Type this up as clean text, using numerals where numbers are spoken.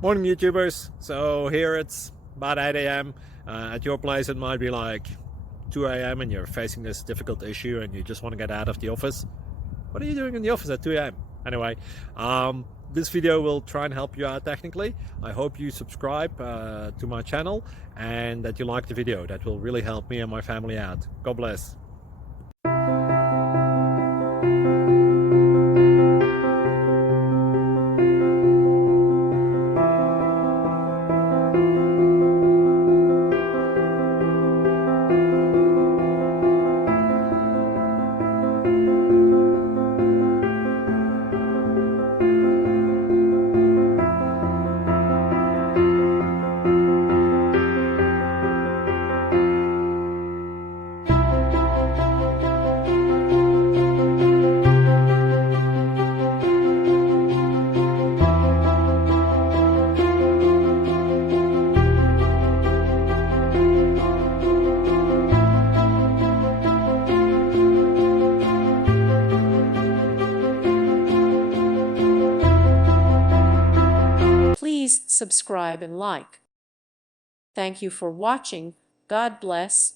Morning YouTubers. So here it's about 8 a.m. At your place it might be like 2 a.m. and you're facing this difficult issue and you just want to get out of the office. What are you doing in the office at 2 a.m.? Anyway, this video will try and help you out technically. I hope you subscribe to my channel and that you like the video. That will really help me and my family out. God bless. Please subscribe and like. Thank you for watching. God bless.